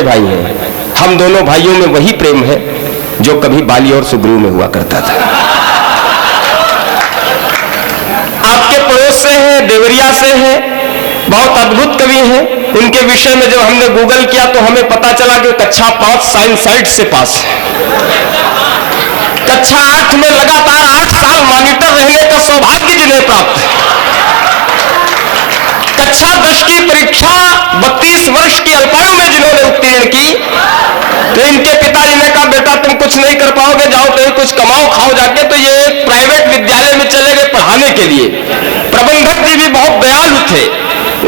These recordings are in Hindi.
भाई हैं। हम दोनों भाइयों में वही प्रेम है जो कभी बाली और सुग्रीव में हुआ करता था। आपके पड़ोस से है, देवरिया से है, बहुत अद्भुत कवि हैं। उनके विषय में जब हमने गूगल किया तो हमें पता चला कि कक्षा 5 साइंस साइड से पास है। कक्षा 8 में लगातार 8 साल मॉनिटर रहने का सौभाग्य जिन्हें प्राप्त है। कक्षा 10 की परीक्षा 32 वर्ष की अल्पायु में जिन्होंने उत्तीर्ण की, तो इनके पिताजी ने कहा बेटा तुम कुछ नहीं कर पाओगे, जाओ कहीं कुछ कमाओ खाओ जाके। तो ये प्राइवेट विद्यालय में चले गए पढ़ाने के लिए। प्रबंधक जी भी बहुत दयालु थे,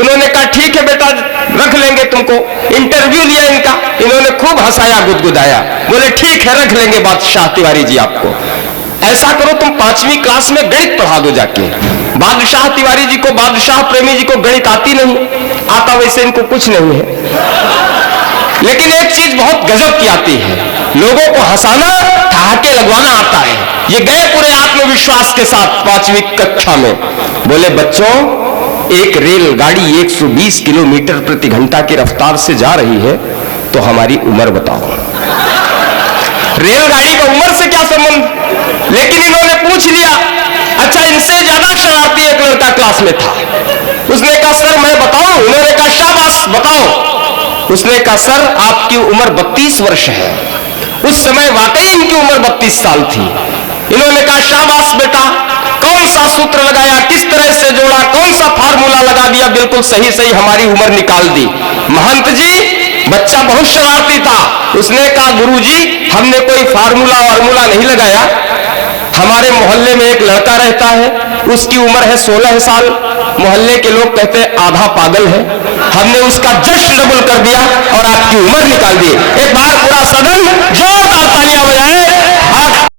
उन्होंने कहा ठीक है बेटा रख लेंगे तुमको। इंटरव्यू लिया इनका, इन्होंने खूब हंसाया गुदगुदाया, बोले ठीक है रख लेंगे बादशाह तिवारी जी आपको। ऐसा करो तुम 5वीं क्लास में गणित पढ़ा दो जाके। बादशाह तिवारी जी को, बादशाह प्रेमी जी को गणित आती नहीं, आता वैसे इनको कुछ नहीं है, लेकिन एक चीज बहुत गजब की आती है, लोगों को हंसाना, ठहाके लगवाना आता है। ये गए पूरे आत्मविश्वास के साथ 5वीं कक्षा में। बोले बच्चों, एक रेलगाड़ी 120 किलोमीटर प्रति घंटा की रफ्तार से जा रही है, तो हमारी उम्र बताओ। रेलगाड़ी का उम्र से क्या संबंध? लेकिन इन्होंने पूछ लिया। अच्छा, इनसे ज्यादा शरारती एक लड़का क्लास में था। उसने कहा सर मैं बताऊं? उन्होंने कहा शाबाश बताओ। उसने कहा सर आपकी उम्र 32 वर्ष है। उस समय वाकई इनकी उम्र 32 साल थी। इन्होंने कहा शाबाश बेटा, कौन सा सूत्र लगाया, किस तरह से जोड़ा, कौन सा फार्मूला लगा दिया, बिल्कुल सही सही हमारी उम्र निकाल दी। महंत जी, बच्चा बहुत शरारती था। उसने कहा गुरुजी हमने कोई फार्मूला वार्मूला नहीं लगाया, हमारे मोहल्ले में एक लड़का रहता है, उसकी उम्र है 16 साल, मोहल्ले के लोग कहते हैं आधा पागल है, हमने उसका जस्ट डबल कर दिया और आपकी उम्र निकाल दी। एक बार पूरा सदन